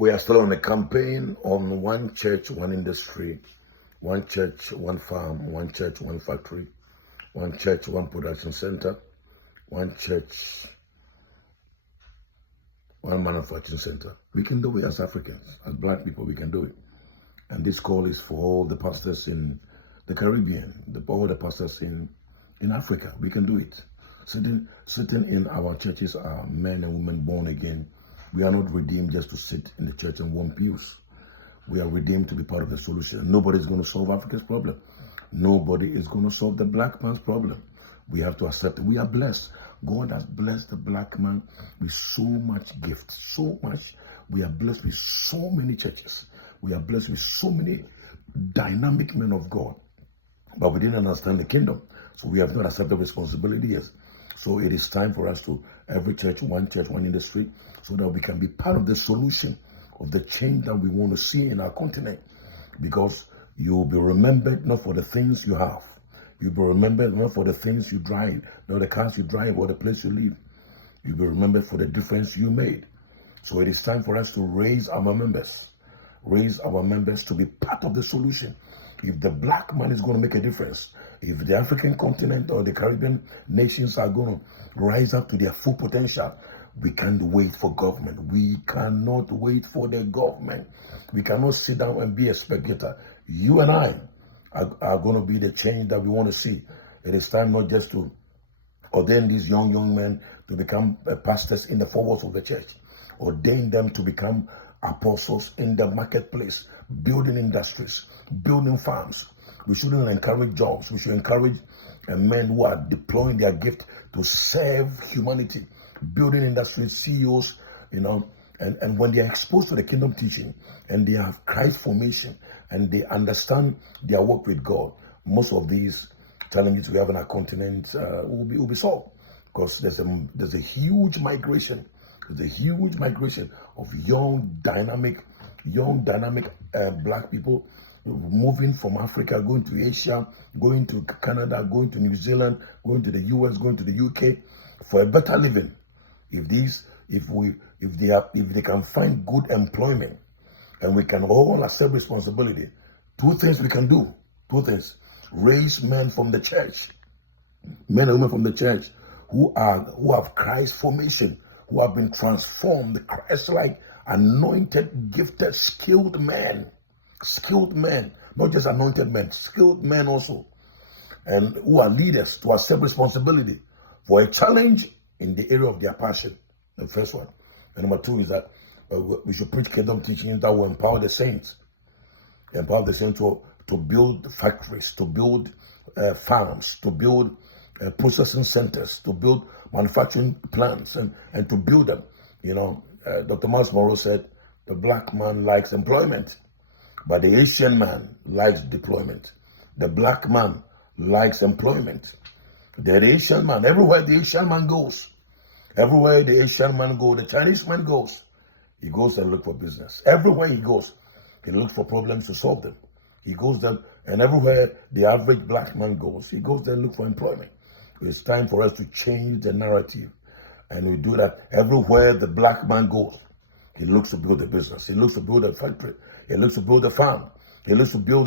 We are still on a campaign on one church, one industry, one church, one farm, one church, one factory, one church, one production center, one church, one manufacturing center. We can do it as Africans, as black people, we can do it. And this call is for all the pastors in the Caribbean, all the pastors in Africa. We can do it. Sitting in our churches are men and women born again. We are not redeemed just to sit in the church and warm pews. We are redeemed to be part of the solution. Nobody is going to solve Africa's problem. Nobody is going to solve the black man's problem. We have to accept it. We are blessed. God has blessed the black man with so much gift, so much. We are blessed with so many churches. We are blessed with so many dynamic men of God. But we didn't understand the kingdom. So we have not accepted responsibility yet. So it is time for us to, every church, one industry, so that we can be part of the solution of the change that we want to see in our continent. Because you will be remembered not for the things you have. You'll be remembered not for the things you drive, not the cars you drive or the place you live. You'll be remembered for the difference you made. So it is time for us to raise our members to be part of the solution. If the black man is going to make a difference, if the African continent or the Caribbean nations are going to rise up to their full potential, we can't wait for government. We cannot wait for the government. We cannot sit down and be a spectator. You and I are going to be the change that we want to see. It is time not just to ordain these young men to become pastors in the four walls of the church. Ordain them to become apostles in the marketplace, building industries, building farms. We shouldn't encourage jobs. We should encourage men who are deploying their gift to serve humanity, building industries, CEOs, and when they are exposed to the kingdom teaching and they have Christ formation and they understand their work with God, most of these challenges we have in our continent will be solved. Because there's a huge migration. There's a huge migration of young, dynamic black people moving from Africa, going to Asia, going to Canada, going to New Zealand, going to the US, going to the UK for a better living. If they can find good employment and we can all accept responsibility, two things we can do. Two things. Raise men from the church, men and women from the church who have Christ formation, who have been transformed, Christ-like, anointed, gifted, skilled men, not just anointed men, skilled men also, and who are leaders to accept responsibility for a challenge in the area of their passion. The first one. And number two is that we should preach kingdom teachings that will empower the saints to build factories, to build farms, to build processing centers, to build manufacturing plants, and to build them. Dr. Miles Monroe said, the black man likes employment, but the Asian man likes deployment. The black man likes employment. The Asian man, everywhere the Asian man goes, the Chinese man goes, he goes and look for business. Everywhere he goes, he looks for problems to solve them. He goes there, and everywhere the average black man goes, he goes there and look for employment. It's time for us to change the narrative. And we do that everywhere the black man goes. He looks to build a business. He looks to build a factory. He looks to build a farm. He looks to build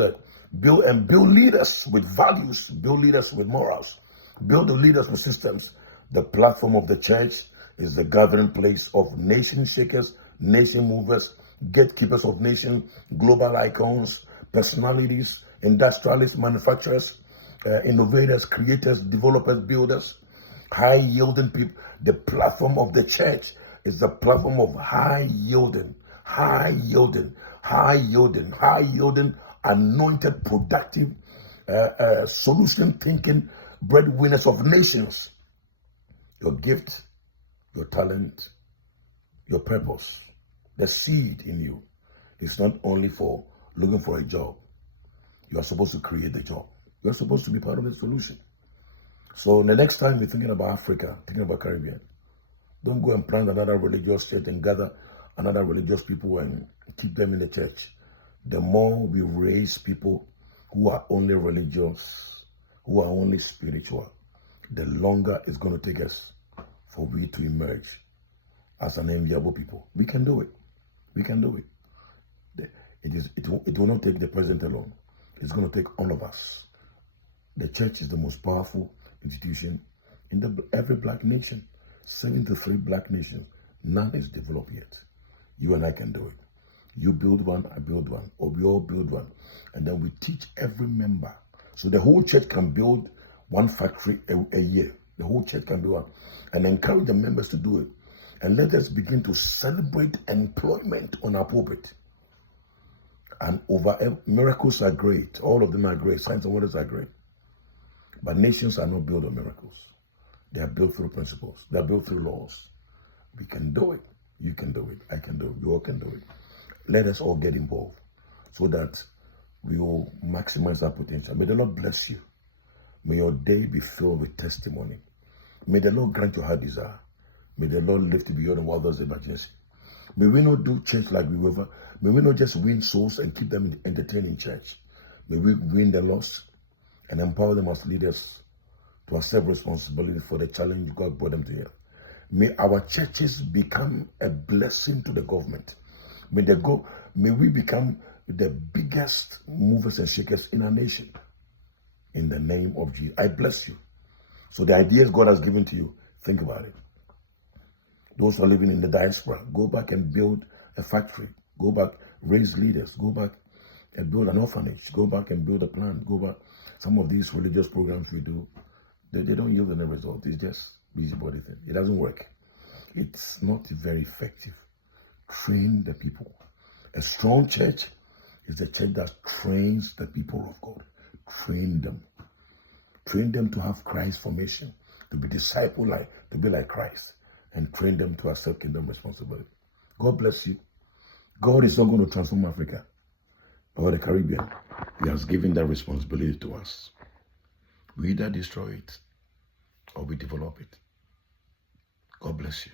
leaders with values, build leaders with morals, build the leaders with systems. The platform of the church is the gathering place of nation shakers, nation movers, gatekeepers of nation, global icons, personalities, industrialists, manufacturers, innovators, creators, developers, builders, high-yielding people. The platform of the church is the platform of high-yielding, anointed, productive, solution-thinking breadwinners of nations. Your gift, your talent, your purpose, the seed in you is not only for looking for a job. You are supposed to create the job. You are supposed to be part of the solution. So the next time you're thinking about Africa, thinking about Caribbean, don't go and plant another religious church and gather another religious people and keep them in the church. The more we raise people who are only religious, who are only spiritual, the longer it's going to take us for we to emerge as an enviable people. We can do it. We can do it. It will not take the president alone. It's going to take all of us. The church is the most powerful institution in every black nation. 73 black nations. None is developed yet. You and I can do it. You build one, I build one, or we all build one. And then we teach every member. So the whole church can build one factory a year. The whole church can do one. And encourage the members to do it. And let us begin to celebrate employment on our pulpit. And miracles are great. All of them are great. Signs and wonders are great. But nations are not built on miracles. They are built through principles. They are built through laws. We can do it. You can do it. I can do it. You all can do it. Let us all get involved so that we will maximize our potential. May the Lord bless you. May your day be filled with testimony. May the Lord grant your heart desire. May the Lord lift you beyond the wildest emergency. May we not do church like we were. May we not just win souls and keep them entertained in church. May we win the lost and empower them as leaders to accept responsibility for the challenge God brought them to here. May our churches become a blessing to the government. May we become the biggest movers and shakers in our nation. In the name of Jesus. I bless you. So the ideas God has given to you, think about it. Those who are living in the diaspora, go back and build a factory. Go back, raise leaders. Go back and build an orphanage. Go back and build a plant. Go back. Some of these religious programs we do, they don't yield any result. It's just busybody thing. It doesn't work. It's not very effective. Train the people. A strong church is a church that trains the people of God. Train them. Train them to have Christ formation, to be disciple-like, to be like Christ, and train them to accept kingdom responsibility. God bless you. God is not going to transform Africa or the Caribbean. He has given that responsibility to us. We either destroy it or we develop it. God bless you.